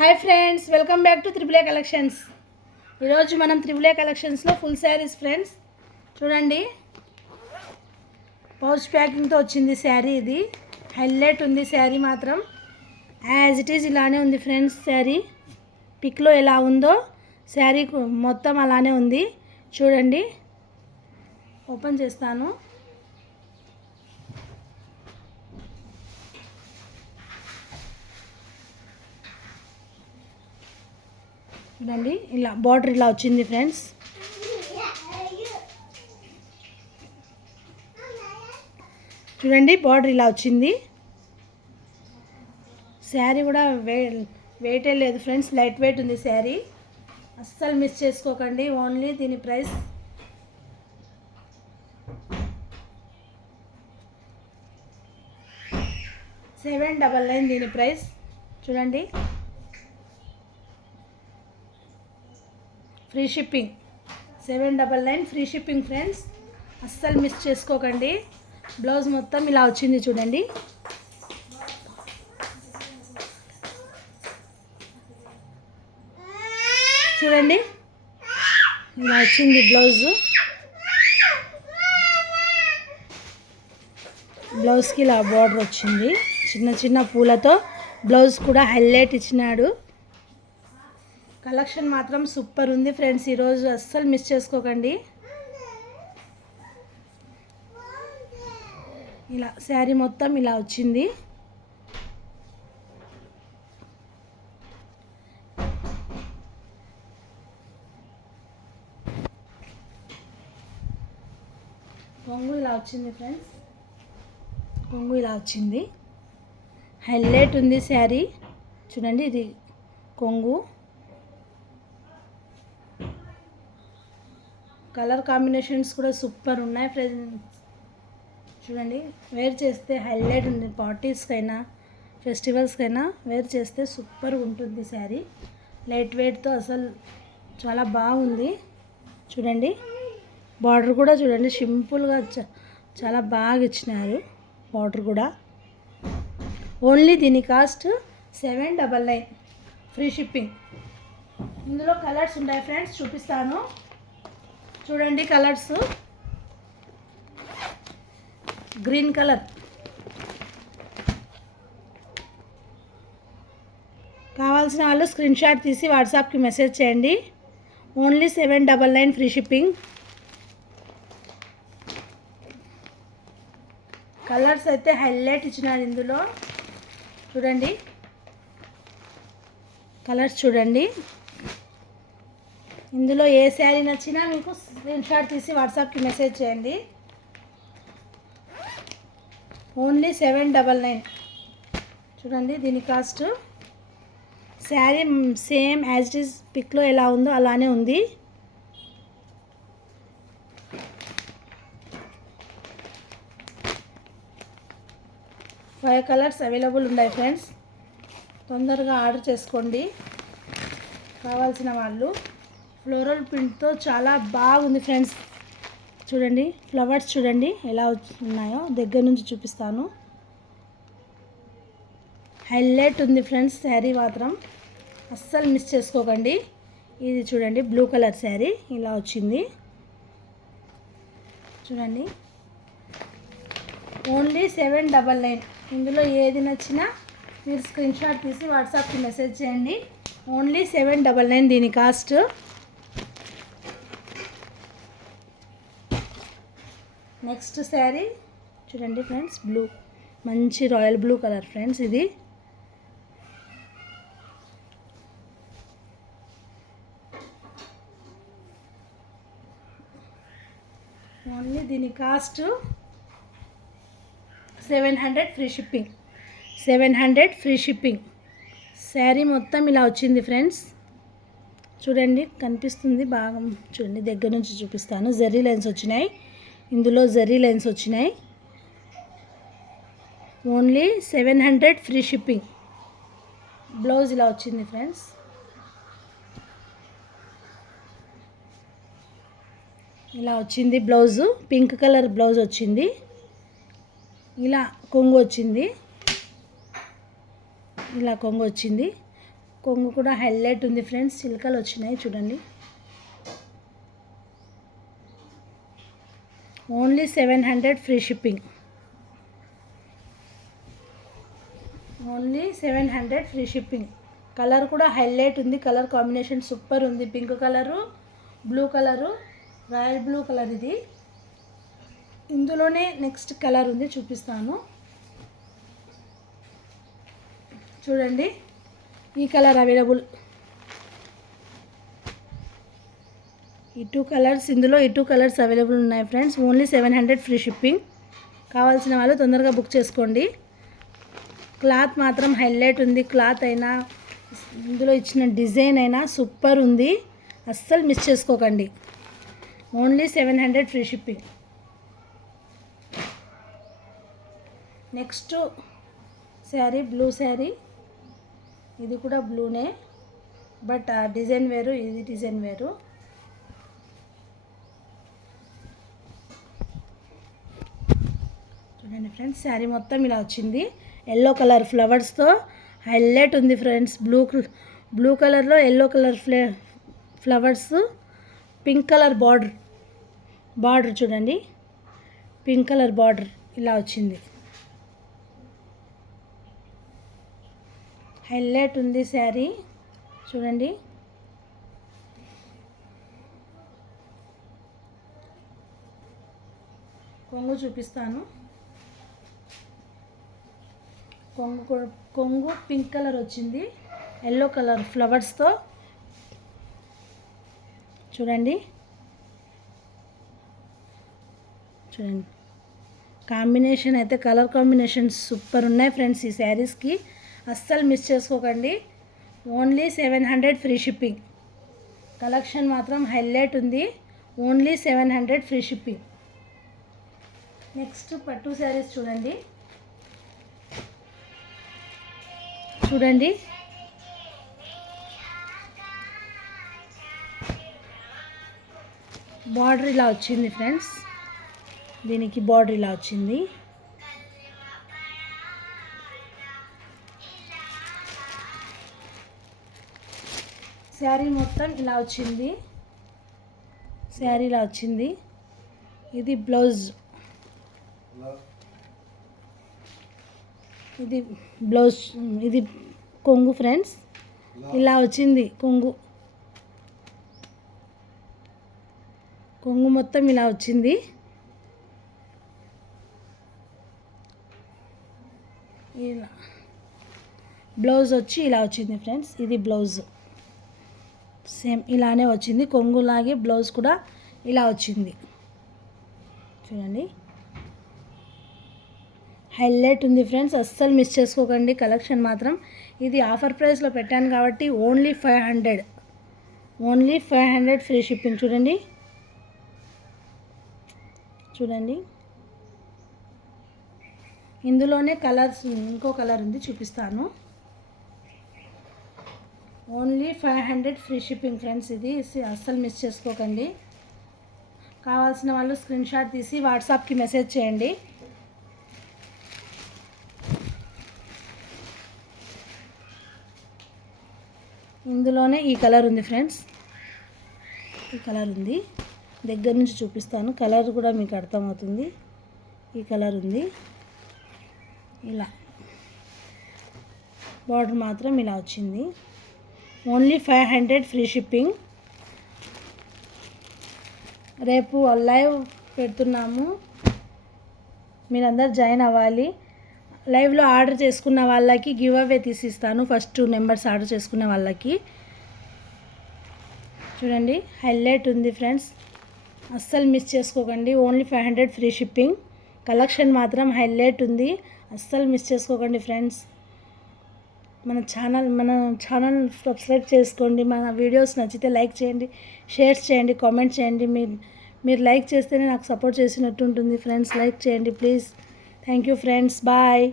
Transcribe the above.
Hi friends, welcome back to triple A collections. ఈరోజు మనం త్రిబుల్ ఏ కలెక్షన్స్లో ఫుల్ శారీస్ ఫ్రెండ్స్. చూడండి, పౌచ్ ప్యాకింగ్తో వచ్చింది శారీ. ఇది హైలైట్ ఉంది శారీ మాత్రం. యాజ్ ఇట్ ఈజ్ ఇలానే ఉంది ఫ్రెండ్స్. శారీ పిక్లో ఎలా ఉందో శారీ మొత్తం అలానే ఉంది. చూడండి, ఓపెన్ చేస్తాను. చూడండి, ఇలా బార్డర్ ఇలా వచ్చింది ఫ్రెండ్స్. చూడండి, బార్డర్ ఇలా వచ్చింది. శారీ కూడా వెయిటే లేదు ఫ్రెండ్స్, లైట్ వెయిట్ ఉంది శారీ. అస్సలు మిస్ చేసుకోకండి. ఓన్లీ దీని ప్రైస్ $799. దీని ప్రైస్ చూడండి. Free shipping, $799 free shipping friends. అస్సలు మిస్ చేసుకోకండి. బ్లౌజ్ మొత్తం ఇలా వచ్చింది చూడండి. చూడండి, ఇలా వచ్చింది బ్లౌజు. బ్లౌజ్కి ఇలా బార్డర్ వచ్చింది, చిన్న చిన్న పూలతో. బ్లౌజ్ కూడా హైలైట్ ఇచ్చినాడు. కలెక్షన్ మాత్రం సూపర్ ఉంది ఫ్రెండ్స్. ఈరోజు అస్సలు మిస్ చేసుకోకండి. ఇలా శారీ మొత్తం ఇలా వచ్చింది. కొంగు ఇలా వచ్చింది ఫ్రెండ్స్. కొంగు ఇలా వచ్చింది, హైలైట్ ఉంది శారీ. చూడండి, ఇది కొంగు. కలర్ కాంబినేషన్స్ కూడా సూపర్ ఉన్నాయి ఫ్రెండ్స్. చూడండి, వేర్ చేస్తే హైలైట్ ఉంది. పార్టీస్కైనా ఫెస్టివల్స్కైనా వేర్ చేస్తే సూపర్ ఉంటుంది శారీ. లైట్ వెయిట్తో అసలు చాలా బాగుంది. చూడండి, బార్డర్ కూడా చూడండి, సింపుల్గా చాలా బాగా ఇచ్చినారు బార్డర్ కూడా. ఓన్లీ దీని కాస్ట్ $799 ఫ్రీ షిప్పింగ్. ఇందులో కలర్స్ ఉన్నాయి ఫ్రెండ్స్, చూపిస్తాను చూడండి. కలర్స్ గ్రీన్ కలర్, కావాల్సిన వాళ్ళు స్క్రీన్ షాట్ తీసి వాట్సాప్కి మెసేజ్ చేయండి. Only $799 free shipping. కలర్స్ అయితే హైలైట్ ఇచ్చినారు ఇందులో. చూడండి, కలర్స్ చూడండి. ఇందులో ఏ శారీ నచ్చినా మీకు స్క్రీన్ షాట్ తీసి వాట్సాప్కి మెసేజ్ చేయండి. ఓన్లీ $799. చూడండి, దీని cost. Sari same as it is పిక్లో ఎలా ఉందో అలానే ఉంది. ఫైవ్ కలర్స్ అవైలబుల్ ఉన్నాయి ఫ్రెండ్స్. తొందరగా ఆర్డర్ చేసుకోండి కావాల్సిన వాళ్ళు. ఫ్లోరల్ ప్రింట్తో చాలా బాగుంది ఫ్రెండ్స్. చూడండి, ఫ్లవర్స్ చూడండి ఎలా ఉన్నాయో. దగ్గర నుంచి చూపిస్తాను. హైలైట్ ఉంది ఫ్రెండ్స్ శారీ మాత్రం. అస్సలు మిస్ చేసుకోకండి. ఇది చూడండి, బ్లూ కలర్ శారీ ఇలా వచ్చింది. చూడండి, ఓన్లీ $799. ఇందులో ఏది నచ్చినా మీరు స్క్రీన్ షాట్ తీసి వాట్సాప్కి మెసేజ్ చేయండి. ఓన్లీ $799 దీని కాస్ట్. నెక్స్ట్ శారీ చూడండి ఫ్రెండ్స్, బ్లూ, మంచి రాయల్ బ్లూ కలర్ ఫ్రెండ్స్. ఇది ఓన్లీ దీని cost $700 free shipping. $700 free shipping. Sari మొత్తం ఇలా వచ్చింది ఫ్రెండ్స్. చూడండి, కనిపిస్తుంది బాగా. చూడండి, దగ్గర నుంచి చూపిస్తాను. జరీ లైన్స్ వచ్చినాయి ఇందులో, జరీ లైన్స్ వచ్చినాయి. Only $700 free shipping. బ్లౌజ్ ఇలా వచ్చింది ఫ్రెండ్స్. ఇలా వచ్చింది బ్లౌజు. పింక్ కలర్ బ్లౌజ్ వచ్చింది. ఇలా కొంగు వచ్చింది. ఇలా కొంగు వచ్చింది. కొంగు కూడా హైలైట్ ఉంది ఫ్రెండ్స్, చిలుకలు వచ్చినాయి చూడండి. Only 700 free shipping. Only 700 free shipping. Colour కూడా హైలైట్ ఉంది, కలర్ కాంబినేషన్ సూపర్ ఉంది. Pink colour, blue colour, royal blue colour ఇది. ఇందులోనే నెక్స్ట్ కలర్ ఉంది, చూపిస్తాను చూడండి. ఈ కలర్ అవైలబుల్. ఈ 2 కలర్స్, ఇందులో ఈ 2 కలర్స్ అవైలబుల్ ఉన్నాయి ఫ్రెండ్స్. Only 700 free shipping. కావాల్సిన వాళ్ళు తొందరగా బుక్ చేసుకోండి. క్లాత్ మాత్రం హైలైట్ ఉంది. క్లాత్ అయినా, ఇందులో ఇచ్చిన డిజైన్ అయినా సూపర్ ఉంది. అస్సలు మిస్ చేసుకోకండి. Only 700 free shipping. Next sari blue sari. ఇది కూడా బ్లూనే, బట్ ఆ డిజైన్ వేరు, ఇది డిజైన్ వేరు. చూడండి ఫ్రెండ్స్, శారీ మొత్తం ఇలా వచ్చింది. ఎల్లో కలర్ ఫ్లవర్స్తో హైలైట్ ఉంది ఫ్రెండ్స్. బ్లూ కలర్లో yellow colour flowers, pink colour border చూడండి. పింక్ కలర్ బార్డర్ ఇలా వచ్చింది. హైలైట్ ఉంది శారీ చూడండి. కొంగు చూపిస్తాను. కొంగు పింక్ కలర్ వచ్చింది, ఎల్లో కలర్ ఫ్లవర్స్తో చూడండి. కాంబినేషన్ అయితే, కలర్ కాంబినేషన్ సూపర్ ఉన్నాయి ఫ్రెండ్స్. ఈ శారీస్కి అస్సలు మిస్ చేసుకోకండి. Only 700 free shipping. కలెక్షన్ మాత్రం హైలైట్ ఉంది. Only 700 free shipping. నెక్స్ట్ పట్టు శారీస్ చూడండి. బార్డర్ ఇలా వచ్చింది ఫ్రెండ్స్. దీనికి బార్డర్ ఇలా వచ్చింది. శారీ మొత్తం ఇలా వచ్చింది. శారీ ఇలా వచ్చింది. ఇది బ్లౌజ్. ఇది కొంగు ఫ్రెండ్స్. ఇలా వచ్చింది కొంగు మొత్తం ఇలా వచ్చింది. ఇలా బ్లౌజ్ వచ్చి ఇలా వచ్చింది ఫ్రెండ్స్. ఇది బ్లౌజ్ సేమ్ ఇలానే వచ్చింది. కొంగులాగే బ్లౌజ్ కూడా ఇలా వచ్చింది చూడండి. హైలైట్ ఉంది ఫ్రెండ్స్, అస్సలు మిస్ చేసుకోకండి. కలెక్షన్ మాత్రం ఇది ఆఫర్ ప్రైస్లో పెట్టాను కాబట్టి ఓన్లీ 500 ఫ్రీ షిప్పింగ్. చూడండి ఇందులోనే కలర్స్, ఇంకో కలర్ ఉంది చూపిస్తాను. Only 500 free shipping friends. ఇది అస్సలు మిస్ చేసుకోకండి. కావాల్సిన వాళ్ళు స్క్రీన్ షాట్ తీసి వాట్సాప్కి మెసేజ్ చేయండి. ఇందులోనే ఈ కలర్ ఉంది ఫ్రెండ్స్. ఈ కలర్ ఉంది, దగ్గర నుంచి చూపిస్తాను. కలర్ కూడా మీకు అర్థమవుతుంది. ఈ కలర్ ఉంది. ఇలా బార్డర్ మాత్రం ఇలా వచ్చింది. Only 500 free shipping. రేపు లైవ్ పెడుతున్నాము, మీరందరూ జాయిన్ అవ్వాలి. లైవ్లో ఆర్డర్ చేసుకున్న వాళ్ళకి గివ్ అవే తీసిస్తాను. ఫస్ట్ 2 నెంబర్స్ ఆర్డర్ చేసుకున్న వాళ్ళకి. చూడండి హైలైట్ ఉంది ఫ్రెండ్స్, అస్సలు మిస్ చేసుకోకండి. Only 500 free shipping. కలెక్షన్ మాత్రం హైలైట్ ఉంది, అస్సలు మిస్ చేసుకోకండి ఫ్రెండ్స్. మన ఛానల్ సబ్స్క్రైబ్ చేసుకోండి. మన వీడియోస్ నచ్చితే లైక్ చేయండి, షేర్ చేయండి, కామెంట్ చేయండి. మీరు లైక్ చేస్తేనే నాకు సపోర్ట్ చేసినట్టు ఉంటుంది ఫ్రెండ్స్. లైక్ చేయండి please. Thank you friends. Bye.